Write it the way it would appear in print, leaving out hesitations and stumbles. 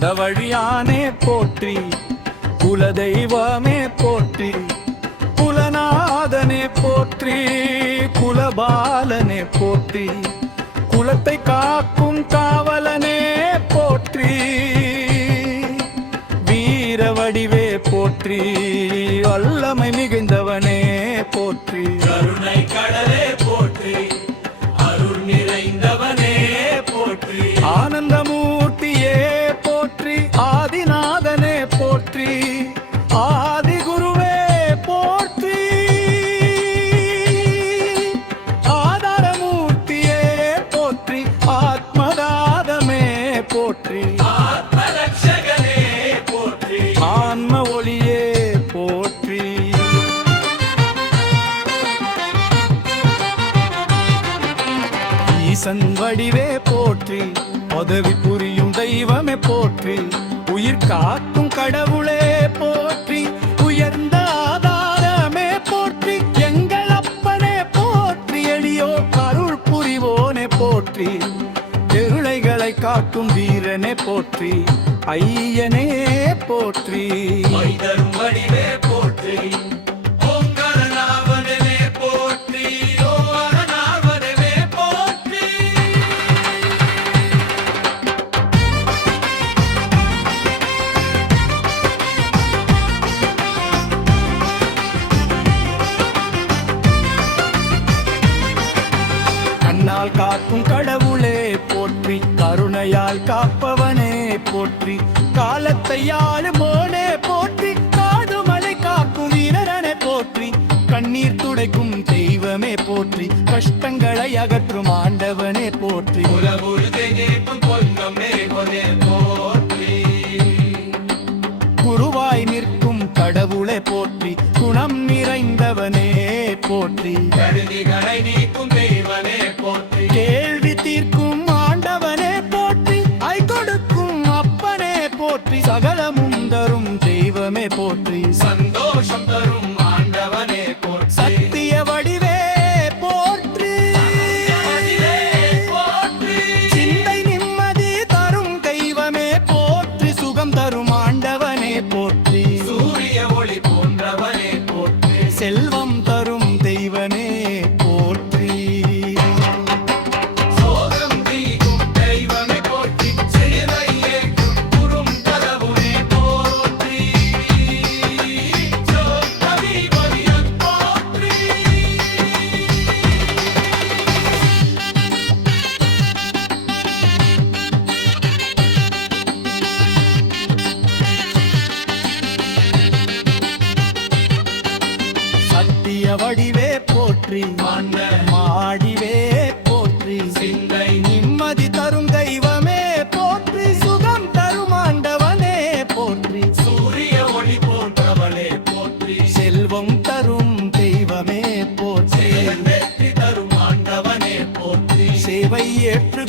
வந்த வழியானே போற்றி, குலதெய்வமே போற்றி, குலநாதனே போற்றி, குலபாலனே போற்றி, குலத்தை காக்கும் காவலனே போற்றி, வீர வடிவே போற்றி, வல்லமை மிகுந்தவனே போற்றி, கருணை கடலே போற்றி, அருள் நிறைந்தவனே போற்றி, ஆனந்தமூர்த்தியே போற்றி, ஆதிநாதனே போற்றி, ஆதிகுருவே போற்றி, ஆதாரமூர்த்தியே போற்றி, ஆத்மதாதமே போற்றி, ஆத்மரட்சகனே போற்றி, ஆன்ம ஒளியே போற்றி, ஈசன் வடிவே போற்றி, உதவி புரியும் தெய்வமே போற்றி, உயிர் காக்கும் கடவுளே போற்றி, உயர்ந்த ஆதாரமே போற்றி, எங்கள் அப்பனே போற்றி, எளியோ அருள் புரிவோனே போற்றி, தெருளைகளை காக்கும் வீரனே போற்றி, ஐயனே போற்றி, மைதரும் வடிவே போற்றி, ஓங்காரநாதனே போற்றி, ஓங்காரநாதனே போற்றி. கண்ணால் காக்கும் கடவுளே போற்றி, கருணையால் காப்பவனே போற்றி, காலத்தை ஆளுமோனே போற்றி, காதுமலை காக்கும் வீரனே போற்றி, கண்ணீர் துடைக்கும் தெய்வமே போற்றி, கஷ்டங்களை அகற்றும் ஆண்டவனே போற்றி, குலமுழுதை நீக்கும் பொன்னம்மே கொனே போற்றி, குருவாய் நிற்கும் கடவுளே போற்றி, குணம் நிறைந்தவனே போற்றி, கருதிகளை நீக்கும் தெய்வனே போற்றி, கேள்வி தீர்க்கும் ஆண்டவனே போற்றி, ஐ கொடுக்கும் அப்பனே போற்றி, சகலமும் தரும் தெய்வமே போற்றி, சந்தோஷம் தரும் ஆண்டவனே போற்றி, சத்திய வடிவே போற்றி, சத்தியவடிவே போற்றி, சிந்தை நிம்மதி தரும் தெய்வமே போற்றி, சுகம் தரும் ஆண்டவனே போற்றி, சூரிய ஒளி போன்றவனே போற்றி, செல்வம் தரும் தெய்வனே போற்றி, சோகம் தீக்கும் தெய்வமே போற்றி, சிறை ஏற்றும் குறும் கடவுளே போற்றி, சோகவிபதியன் போற்றி. சத்திய வடிவே போற்றி, ஆண்ட மாடிவே போற்றி, சிந்தை நிம்மதி தரும் தெய்வமே போற்றி, சுகம் தரும் ஆண்டவனே போற்றி, சூரிய ஒளி போன்றவளே போற்றி, செல்வம் தரும் தெய்வமே போற்றி, வெற்றி தரும் ஆண்டவனே போற்றி, சேவை ஏற்று